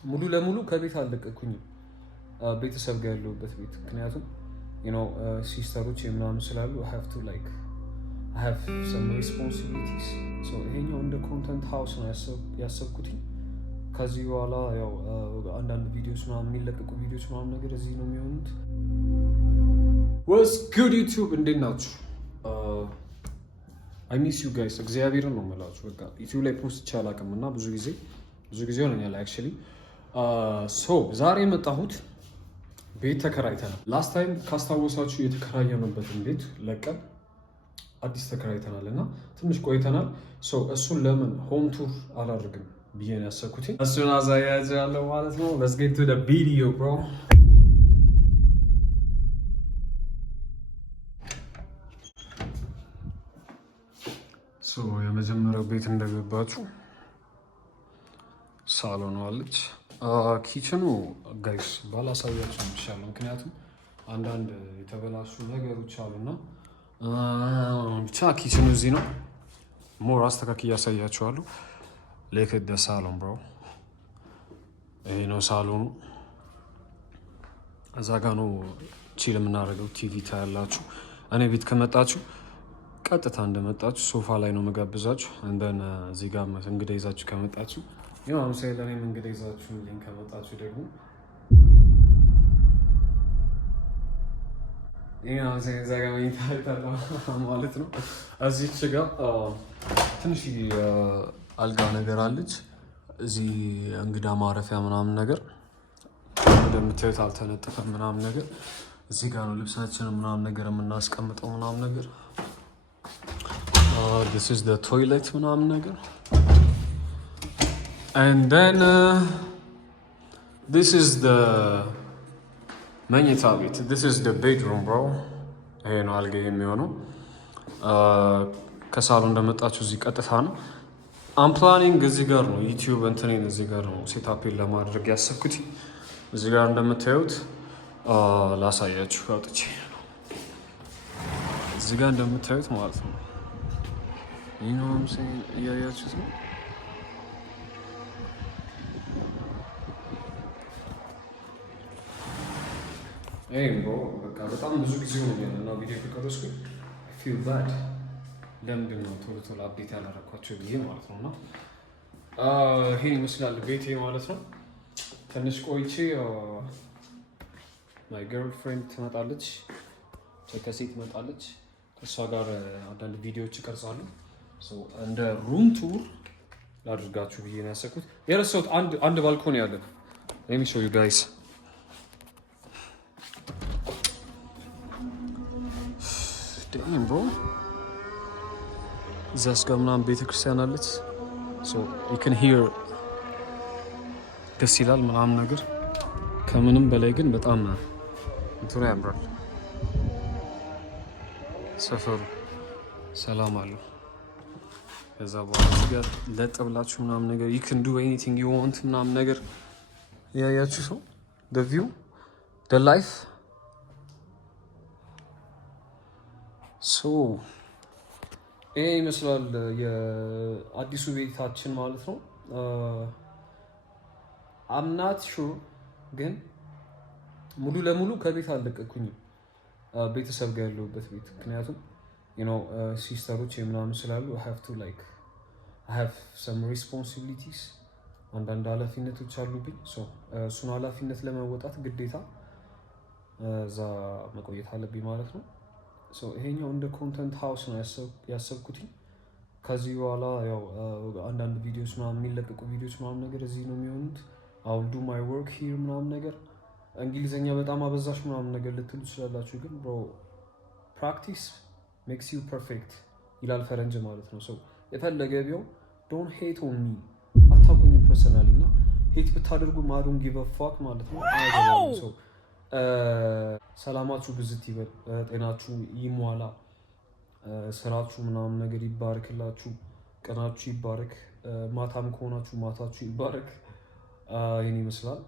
ሙሉ ለሙሉ ከቤት አልለቀኩኝም ቤተሰብ ጋር ያለሁበት ቤት ምክንያቱም ሲስተሮች ምናምን ስላሉ I have some responsibilities ይሄኛው እንደ ኮንተንት ሃውስ ነው ያሰብኩት። ከዚህ በኋላ ያው አንዳንድ ቪዲዮስ ምናምን የሚለቀቁ ቪዲዮስ ምናምን ነገር እዚህ ነው የሚሆኑት። What's good YouTube እንዴት ናችሁ? I miss you guys እግዚአብሔርን ነው የምላችሁ። በቃ ዩቲዩብ ላይ ፖስት አላውቅም እና ብዙ ጊዜ ሆነኛል actually ዛሬ የመጣሁት ቤት ተከራይተናል። ላስት ታይም ካስታወሳችሁ የተከራየንበትን ቤት ለቀን አዲስ ተከራይተናል እና ትንሽ ቆይተናል። እሱን ለምን ሆም ቱር አላደርግም ብዬ ነው ያሰብኩት። እሱን አሳያችኋለሁ ማለት ነው። Let's get to the video bro። የመጀመሪያው ቤት እንደገባችሁ ሳሎን አለች። ኪችኑ ጋይስ ባላሳያችሁ ይሻላል፣ ምክንያቱም አንዳንድ የተበላሹ ነገሮች አሉና ብቻ ኪችኑ እዚህ ነው። ሞር አስተካክዬ ያሳያችኋለሁ። ሌክ ደ ሳሎን ብሮ፣ ይሄ ነው ሳሎኑ። እዛ ጋ ነው ቺል የምናደርገው። ቲቪ ታያላችሁ። እኔ ቤት ከመጣችሁ ቀጥታ እንደመጣችሁ ሶፋ ላይ ነው መጋብዛችሁ። እንደን እዚህ ጋር እንግዳ ይዛችሁ ከመጣችሁ አምሳይ ለእኔም እንግዳ ይዛችሁ ከመጣችሁ ደግሞ ማለት ነው። እዚች ጋር ትንሽ አልጋ ነገር አለች። እዚህ እንግዳ ማረፊያ ምናምን ነገር እንደምታዩት አልተነጠፈም ምናምን ነገር። እዚህ ጋር ነው ልብሳችንን ምናምን ነገር የምናስቀምጠው ምናምን ነገር። this is the toilet ምናምን ነገር and then this is the መኝታ ቤት። this is the bedroom bro። ይሄ ነው አልጋ የሚሆነው። ከሳሎን እንደመጣችሁ እዚህ ቀጥታ ነው። አም ፕላኒንግ እዚህ ጋር ነው ዩቲዩብ እንትኔን እዚህ ጋር ነው ሴታፔን ለማድረግ ያሰብኩት። እዚህ ጋር እንደምታዩት ላሳያችሁ አውጥቼ እዚህ ጋር እንደምታዩት ማለት ነው። እያያችሁት ነው። በቃ በጣም ብዙ ጊዜ ሆኖኛል እና ቪዲዮ ከቀረስኩኝ ፊል ባድ ለምንድን ነው ቶሎ አፕዴት ያላረኳቸው ብዬ ማለት ነው። እና ይሄን ይመስላል ቤቴ ማለት ነው። ትንሽ ቆይቼ ማይ ገርል ፍሬንድ ትመጣለች፣ ከሴ ትመጣለች። እሷ ጋር አንዳንድ ቪዲዮዎች ይቀርጻሉ። እንደ ሩም ቱር ላድርጋችሁ ብዬ ነው ያሰብኩት። የረሳሁት አንድ ባልኮን ያለ let me show you guys። damn bro እዛስ ጋር ምናምን ቤተክርስቲያን አለች። you can hear ደስ ይላል ምናምን ነገር። ከምንም በላይ ግን በጣም እንትኑ ያምራል። ሰፈሩ ሰላም አለው። ከዛ በኋላ እዚህ ጋር ለጥ ብላችሁ ምናምን ነገር you can do anything you want ምናምን ነገር ያያችሁ ሰው the view the life ይሄ ይመስላል የአዲሱ ቤታችን ማለት ነው። I'm not sure ግን ሙሉ ለሙሉ ከቤት አልለቀኩኝም ቤተሰብ ጋር ያለሁበት ቤት ምክንያቱም ሲስተሮች ምናምን ስላሉ I have some responsibilities አንዳንድ ኃላፊነቶች አሉብኝ። እሱን ኃላፊነት ለመወጣት ግዴታ እዛ መቆየት አለብኝ ማለት ነው። ይሄኛው እንደ ኮንተንት ሃውስ ነው ያሰብኩት። ከዚህ በኋላ ያው አንዳንድ ቪዲዮስ ምናምን የሚለቀቁ ቪዲዮስ ምናምን ነገር እዚህ ነው የሚሆኑት። I'll do my work here ምናምን ነገር። እንግሊዘኛ በጣም አበዛሽ ምናምን ነገር ልትሉ ትችላላችሁ፣ ግን bro practice makes you perfect ይላል ፈረንጅ ማለት ነው። የፈለገ ቢሆን don't hate on me አታውቁኝም ፐርሰናሊ እና ሄት ብታደርጉ ማሩን ጊቭ አ ፋክ ማለት ነው። ሰላማችሁ ብዝት ይበል፣ ጤናችሁ ይሟላ፣ ስራችሁ ምናምን ነገር ይባረክላችሁ፣ ቀናችሁ ይባረክ፣ ማታም ከሆናችሁ ማታችሁ ይባረክ። ይህን ይመስላል።